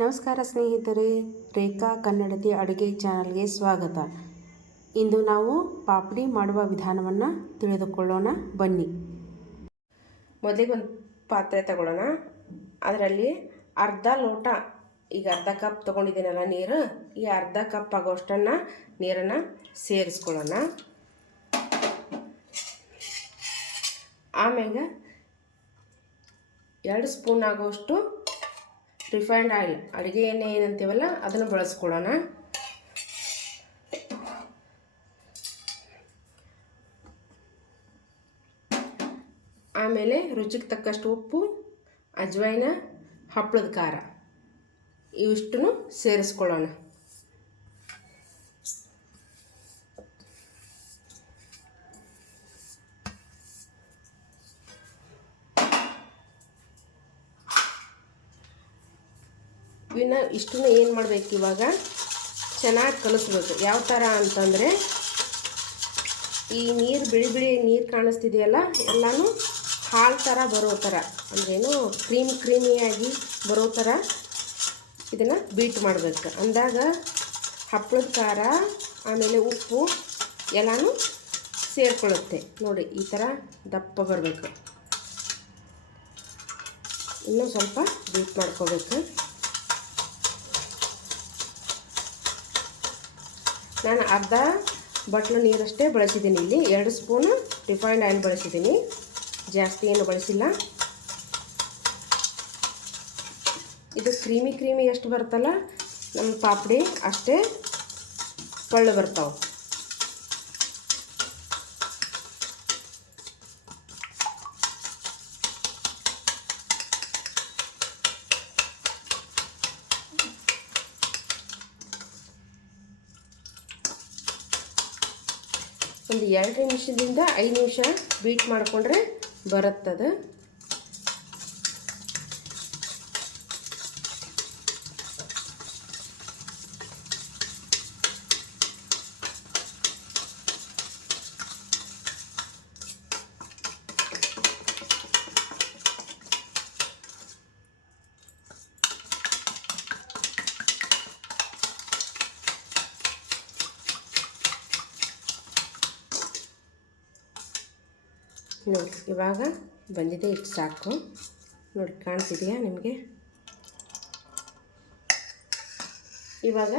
ನಮಸ್ಕಾರ ಸ್ನೇಹಿತರೆ, ರೇಖಾ ಕನ್ನಡತಿ ಅಡುಗೆ ಚಾನಲ್ಗೆ ಸ್ವಾಗತ. ಇಂದು ನಾವು ಪಾಪಡಿ ಮಾಡುವ ವಿಧಾನವನ್ನು ತಿಳಿದುಕೊಳ್ಳೋಣ ಬನ್ನಿ. ಮೊದಲಿಗೆ ಒಂದು ಪಾತ್ರೆ ತಗೊಳ್ಳೋಣ. ಅದರಲ್ಲಿ ಅರ್ಧ ಲೋಟ, ಈಗ ಅರ್ಧ ಕಪ್ ತೊಗೊಂಡಿದ್ದೀನಲ್ಲ ನೀರು, ಈ ಅರ್ಧ ಕಪ್ ಆಗೋಷ್ಟನ್ನು ನೀರನ್ನು ಸೇರಿಸ್ಕೊಳ್ಳೋಣ. ಆಮೇಲೆ 2 ಸ್ಪೂನ್ ಆಗೋಷ್ಟು ರಿಫೈನ್ಡ್ ಆಯಿಲ್, ಅಡುಗೆ ಎಣ್ಣೆ ಏನಂತೀವಲ್ಲ ಅದನ್ನು ಬಳಸ್ಕೊಳ್ಳೋಣ. ಆಮೇಲೆ ರುಚಿಗೆ ತಕ್ಕಷ್ಟು ಉಪ್ಪು, ಅಜ್ವೈನ, ಹಪ್ಪಳದ ಖಾರ ಇವಿಷ್ಟನ್ನು ಸೇರಿಸ್ಕೊಳ್ಳೋಣ. ಇವನ್ನ ಇಷ್ಟನ್ನು ಏನು ಮಾಡಬೇಕು, ಇವಾಗ ಚೆನ್ನಾಗಿ ಕಲಿಸ್ಬೇಕು. ಯಾವ ಥರ ಅಂತಂದರೆ, ಈ ನೀರು ಬಿಳಿ ಬಿಳಿ ನೀರು ಕಾಣಿಸ್ತಿದೆಯಲ್ಲ, ಎಲ್ಲನೂ ಹಾಲು ಥರ ಬರೋ ಥರ, ಅಂದ್ರೇನು ಕ್ರೀಮಿಯಾಗಿ ಬರೋ ಥರ ಇದನ್ನು ಬೀಟ್ ಮಾಡಬೇಕು. ಅಂದಾಗ ಹಪ್ಪಳದ ಖಾರ ಆಮೇಲೆ ಉಪ್ಪು ಎಲ್ಲನೂ ಸೇರಿಕೊಳ್ಳುತ್ತೆ. ನೋಡಿ, ಈ ಥರ ದಪ್ಪ ಬರಬೇಕು. ಇನ್ನೂ ಸ್ವಲ್ಪ ಬೀಟ್ ಮಾಡ್ಕೋಬೇಕು. ನಾನು ಅರ್ಧ ಬಟ್ಲು ನೀರಷ್ಟೇ ಬಳಸಿದ್ದೀನಿ. ಇಲ್ಲಿ 2 ಸ್ಪೂನು ರಿಫೈನ್ಡ್ ಆಯಿಲ್ ಬಳಸಿದ್ದೀನಿ, ಜಾಸ್ತಿ ಏನು ಬಳಸಿಲ್ಲ. ಇದು ಕ್ರೀಮಿ ಎಷ್ಟು ಬರುತ್ತಲ್ಲ ನಮ್ಮ ಪಾಪಡಿ, ಅಷ್ಟೇ ಪಳ್ಳು ಬರ್ತಾವೆ. ಒಂದು 2 ನಿಮಿಷದಿಂದ 5 ನಿಮಿಷ ಬೀಟ್ ಮಾಡಿಕೊಂಡ್ರೆ ಬರುತ್ತದೆ. ನೋಡಿ, ಇವಾಗ ಬಂದಿದೆ, ಇಷ್ಟು ಸಾಕು. ನೋಡಿ, ಕಾಣ್ತಿದೆಯಾ ನಿಮಗೆ? ಇವಾಗ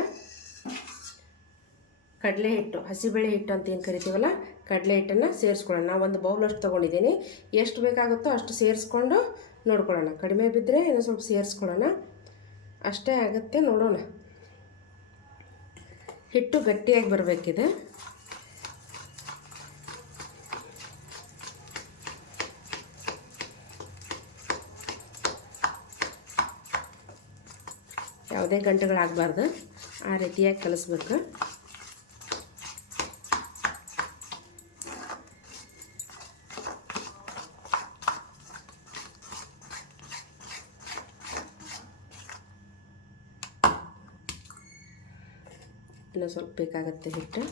ಕಡಲೆ ಹಿಟ್ಟು, ಹಸಿಬೇಳೆ ಹಿಟ್ಟು ಅಂತ ಏನು ಕರಿತೀವಲ್ಲ, ಕಡಲೆ ಹಿಟ್ಟನ್ನು ಸೇರಿಸ್ಕೊಳ್ಳೋಣ. ನಾನು ಒಂದು ಬೌಲಷ್ಟು ತೊಗೊಂಡಿದ್ದೀನಿ. ಎಷ್ಟು ಬೇಕಾಗುತ್ತೋ ಅಷ್ಟು ಸೇರಿಸ್ಕೊಂಡು ನೋಡ್ಕೊಳ್ಳೋಣ. ಕಡಿಮೆ ಬಿದ್ದರೆ ಇನ್ನೂ ಸ್ವಲ್ಪ ಸೇರಿಸ್ಕೊಳ್ಳೋಣ. ಅಷ್ಟೇ ಆಗುತ್ತೆ, ನೋಡೋಣ. ಹಿಟ್ಟು ಗಟ್ಟಿಯಾಗಿ ಬರಬೇಕಿದೆ. ಯಾವುದೇ ಗಂಟೆಗಳಾಗಬಾರ್ದು, ಆ ರೀತಿಯಾಗಿ ಕಲಿಸ್ಬೇಕು. ಇನ್ನೂ ಸ್ವಲ್ಪ ಬೇಕಾಗುತ್ತೆ ಹಿಟ್ಟು.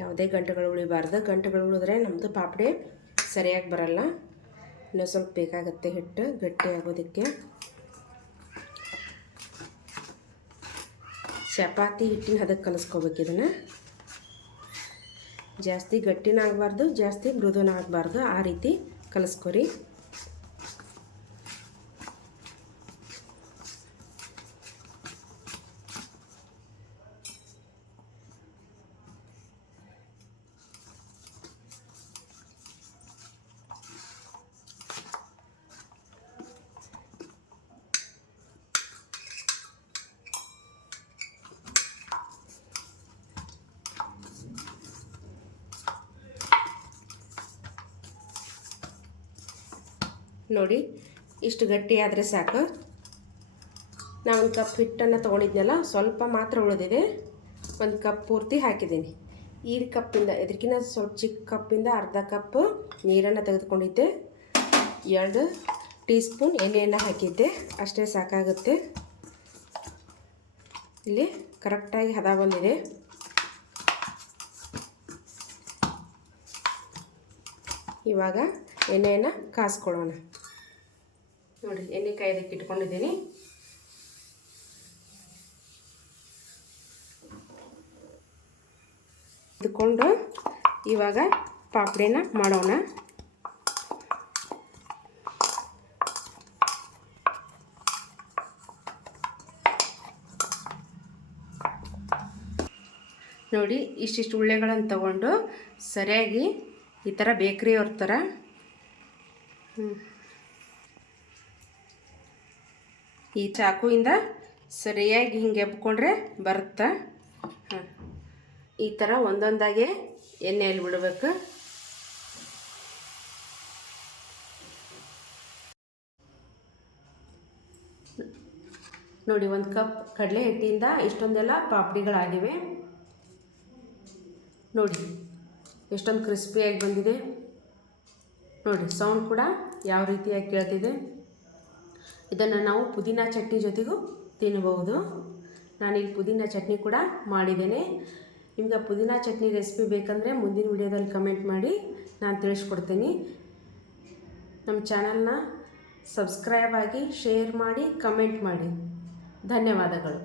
ಯಾವುದೇ ಗಂಟೆಗಳು ಉಳಿಬಾರ್ದು. ಗಂಟೆಗಳು ಉಳಿದ್ರೆ ನಮ್ಮದು ಪಾಪಡಿ ಸರಿಯಾಗಿ ಬರಲ್ಲ. ಇನ್ನೂ ಸ್ವಲ್ಪ ಬೇಕಾಗುತ್ತೆ ಹಿಟ್ಟು ಗಟ್ಟಿ ಆಗೋದಕ್ಕೆ. ಚಪಾತಿ ಹಿಟ್ಟಿನ ಹದಕ್ಕೆ ಕಲಿಸ್ಕೋಬೇಕು. ಇದನ್ನು ಜಾಸ್ತಿ ಗಟ್ಟಿನ ಆಗಬಾರ್ದು, ಜಾಸ್ತಿ ಮೃದುನ ಆಗಬಾರ್ದು, ಆ ರೀತಿ ಕಲಿಸ್ಕೊರಿ. ನೋಡಿ, ಇಷ್ಟು ಗಟ್ಟಿ ಆದರೆ ಸಾಕು. ನಾನು ಒಂದು ಕಪ್ ಹಿಟ್ಟನ್ನು ತೊಗೊಂಡಿದ್ನಲ್ಲ, ಸ್ವಲ್ಪ ಮಾತ್ರ ಉಳಿದಿದೆ. 1 ಕಪ್ ಪೂರ್ತಿ ಹಾಕಿದ್ದೀನಿ. ಈ ಕಪ್ಪಿಂದ ಇದಕ್ಕಿಂತ ಸ್ವಲ್ಪ ಚಿಕ್ಕ ಕಪ್ಪಿಂದ ಅರ್ಧ ಕಪ್ ನೀರನ್ನು ತೆಗೆದುಕೊಂಡಿದ್ದೆ. 2 ಟೀ ಸ್ಪೂನ್ ಎಣ್ಣೆಯನ್ನು ಹಾಕಿದ್ದೆ. ಅಷ್ಟೇ ಸಾಕಾಗುತ್ತೆ. ಇಲ್ಲಿ ಕರೆಕ್ಟಾಗಿ ಹದ ಬಂದಿದೆ. ಇವಾಗ ಎಣ್ಣೆಯನ್ನು ಕಾಸ್ಕೊಳ್ಳೋಣ. ನೋಡಿ, ಎಣ್ಣೆ ಕಾಯೋದಕ್ಕೆ ಇಟ್ಕೊಂಡಿದ್ದೀನಿ. ಇಟ್ಕೊಂಡು ಇವಾಗ ಪಾಪಡಿನ ಮಾಡೋಣ. ನೋಡಿ, ಇಷ್ಟಿಷ್ಟು ಉಳ್ಳೆಗಳನ್ನು ತಗೊಂಡು ಸರಿಯಾಗಿ ಈ ಥರ ಬೇಕ್ರಿಯವ್ರ ಥರ ಈ ಚಾಕುವಿಂದ ಸರಿಯಾಗಿ ಹಿಂಗೆ ಎಬ್ಕೊಂಡ್ರೆ ಬರುತ್ತೆ. ಈ ಥರ ಒಂದೊಂದಾಗೆ ಎಣ್ಣೆಯಲ್ಲಿ ಬಿಡಬೇಕು. ನೋಡಿ, 1 ಕಪ್ ಕಡಲೆ ಹಿಟ್ಟಿಂದ ಇಷ್ಟೊಂದೆಲ್ಲ ಪಾಪಡಿಗಳಾಗಿವೆ. ನೋಡಿ ಎಷ್ಟೊಂದು ಕ್ರಿಸ್ಪಿಯಾಗಿ ಬಂದಿದೆ. ನೋಡಿ, ಸೌಂಡ್ ಕೂಡ ಯಾವ ರೀತಿಯಾಗಿ ಕೇಳ್ತಿದೆ. ಇದನ್ನು ನಾವು ಪುದೀನ ಚಟ್ನಿ ಜೊತೆಗೂ ತಿನ್ನಬಹುದು. ನಾನೀಗ ಪುದೀನ ಚಟ್ನಿ ಕೂಡ ಮಾಡಿದ್ದೇನೆ. ನಿಮ್ಗೆ ಪುದೀನ ಚಟ್ನಿ ರೆಸಿಪಿ ಬೇಕಂದರೆ ಮುಂದಿನ ವಿಡಿಯೋದಲ್ಲಿ ಕಮೆಂಟ್ ಮಾಡಿ, ನಾನು ತಿಳಿಸ್ಕೊಡ್ತೀನಿ. ನಮ್ಮ ಚಾನಲ್ನ ಸಬ್ಸ್ಕ್ರೈಬ್ ಆಗಿ, ಶೇರ್ ಮಾಡಿ, ಕಮೆಂಟ್ ಮಾಡಿ. ಧನ್ಯವಾದಗಳು.